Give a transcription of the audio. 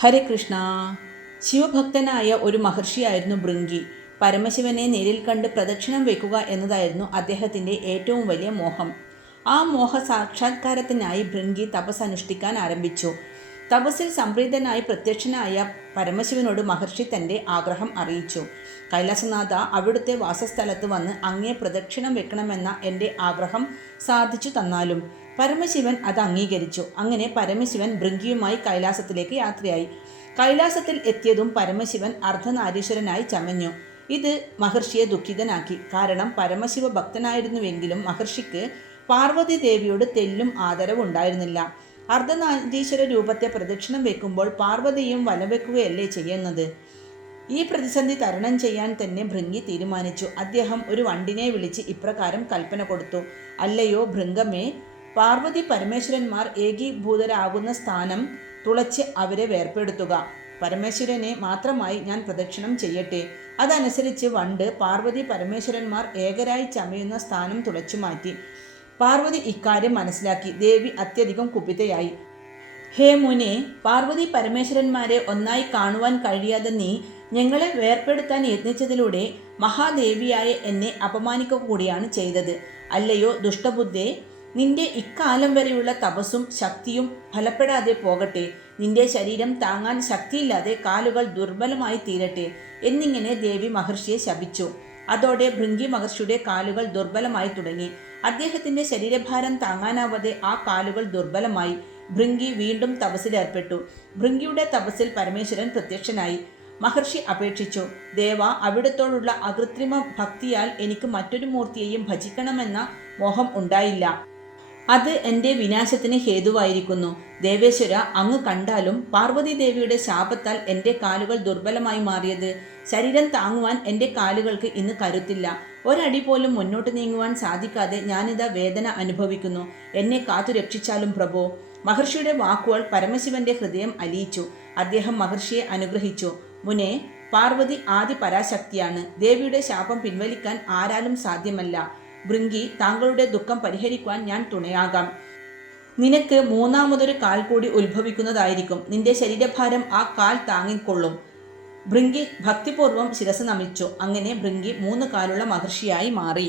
ഹരേ കൃഷ്ണ. ശിവഭക്തനായ ഒരു മഹർഷിയായിരുന്നു ഭൃംഗി. പരമശിവനെ നേരിൽ കണ്ട് പ്രദക്ഷിണം വയ്ക്കുക എന്നതായിരുന്നു അദ്ദേഹത്തിൻ്റെ ഏറ്റവും വലിയ മോഹം. ആ മോഹ സാക്ഷാത്കാരത്തിനായി ഭൃംഗി തപസ് അനുഷ്ഠിക്കാൻ ആരംഭിച്ചു. തപസ്സിൽ സംപ്രീതനായി പ്രത്യക്ഷനായ പരമശിവനോട് മഹർഷി തൻ്റെ ആഗ്രഹം അറിയിച്ചു. കൈലാസനാഥ, അവിടുത്തെ വാസസ്ഥലത്ത് വന്ന് അങ്ങേ പ്രദക്ഷിണം വെക്കണമെന്ന എൻ്റെ ആഗ്രഹം സാധിച്ചു തന്നാലും. പരമശിവൻ അത് അംഗീകരിച്ചു. അങ്ങനെ പരമശിവൻ ഭൃംഗിയുമായി കൈലാസത്തിലേക്ക് യാത്രയായി. കൈലാസത്തിൽ എത്തിയതും പരമശിവൻ അർദ്ധനാരീശ്വരനായി ചമഞ്ഞു. ഇത് മഹർഷിയെ ദുഃഖിതനാക്കി. കാരണം പരമശിവ ഭക്തനായിരുന്നുവെങ്കിലും മഹർഷിക്ക് പാർവതി ദേവിയോട് തെല്ലും ആദരവ് ഉണ്ടായിരുന്നില്ല. അർദ്ധനാരീശ്വര രൂപത്തെ പ്രദക്ഷിണം വെക്കുമ്പോൾ പാർവതിയും വലവെക്കുകയല്ലേ ചെയ്യുന്നത്? ഈ പ്രതിസന്ധി തരണം ചെയ്യാൻ തന്നെ ഭൃംഗി തീരുമാനിച്ചു. അദ്ദേഹം ഒരു വണ്ടിനെ വിളിച്ച് ഇപ്രകാരം കൽപ്പന കൊടുത്തു. അല്ലയോ ഭൃംഗമേ, പാർവതി പരമേശ്വരന്മാർ ഏകീഭൂതരാകുന്ന സ്ഥാനം തുളച്ച് അവരെ വേർപെടുത്തുക. പരമേശ്വരനെ മാത്രമായി ഞാൻ പ്രദക്ഷിണം ചെയ്യട്ടെ. അതനുസരിച്ച് വണ്ട് പാർവതി പരമേശ്വരന്മാർ ഏകരായി ചമയുന്ന സ്ഥാനം തുളച്ചു മാറ്റി. പാർവതി ഇക്കാര്യം മനസ്സിലാക്കി. ദേവി അത്യധികം കുപിതയായി. ഹേ മുനെ, പാർവതി പരമേശ്വരന്മാരെ ഒന്നായി കാണുവാൻ കഴിയാതെ നീ ഞങ്ങളെ വേർപെടുത്താൻ യത്നിച്ചതിലൂടെ മഹാദേവിയായ എന്നെ അപമാനിക്കുക കൂടിയാണ് ചെയ്തത്. അല്ലയോ ദുഷ്ടബുദ്ധേ, നിന്റെ ഇക്കാലം വരെയുള്ള തപസ്സും ശക്തിയും ഫലപ്പെടാതെ പോകട്ടെ. നിന്റെ ശരീരം താങ്ങാൻ ശക്തിയില്ലാതെ കാലുകൾ ദുർബലമായി തീരട്ടെ എന്നിങ്ങനെ ദേവി മഹർഷിയെ ശപിച്ചു. അതോടെ ഭൃംഗി മഹർഷിയുടെ കാലുകൾ ദുർബലമായി തുടങ്ങി. അദ്ദേഹത്തിൻ്റെ ശരീരഭാരം താങ്ങാനാവാതെ ആ കാലുകൾ ദുർബലമായി. ഭൃംഗി വീണ്ടും തപസ്സിലേർപ്പെട്ടു. ഭൃംഗിയുടെ തപസ്സിൽ പരമേശ്വരൻ പ്രത്യക്ഷനായി. മഹർഷി അപേക്ഷിച്ചു. ദേവ, അവിടുത്തോടുള്ള അകൃത്രിമ ഭക്തിയാൽ എനിക്ക് മറ്റൊരു മൂർത്തിയെയും ഭജിക്കണമെന്ന മോഹം ഉണ്ടായില്ല. അത് എൻ്റെ വിനാശത്തിന് ഹേതുവായിരിക്കുന്നു. ദേവേശ്വര, അങ്ങ് കണ്ടാലും പാർവതി ദേവിയുടെ ശാപത്താൽ എൻ്റെ കാലുകൾ ദുർബലമായി മാറിയത്. ശരീരം താങ്ങുവാൻ എൻ്റെ കാലുകൾക്ക് ഇന്ന് കരുത്തില്ല. ഒരടി പോലും മുന്നോട്ട് നീങ്ങുവാൻ സാധിക്കാതെ ഞാനിതാ വേദന അനുഭവിക്കുന്നു. എന്നെ കാത്തു രക്ഷിച്ചാലും പ്രഭോ. മഹർഷിയുടെ വാക്കുകൾ പരമശിവന്റെ ഹൃദയം അലിയിച്ചു. അദ്ദേഹം മഹർഷിയെ അനുഗ്രഹിച്ചു. മുനെ, പാർവതി ആദി പരാശക്തിയാണ്. ദേവിയുടെ ശാപം പിൻവലിക്കാൻ ആരാലും സാധ്യമല്ല. ഭൃംഗി, താങ്കളുടെ ദുഃഖം പരിഹരിക്കുവാൻ ഞാൻ തുണയാകാം. നിനക്ക് മൂന്നാമതൊരു കാൽ കൂടി ഉത്ഭവിക്കുന്നതായിരിക്കും. നിന്റെ ശരീരഭാരം ആ കാൽ താങ്ങിക്കൊള്ളും. ഭൃംഗി ഭക്തിപൂർവ്വം ശിരസ് നമിച്ചു. അങ്ങനെ ഭൃംഗി 3 കാലുള്ള മഹർഷിയായി മാറി.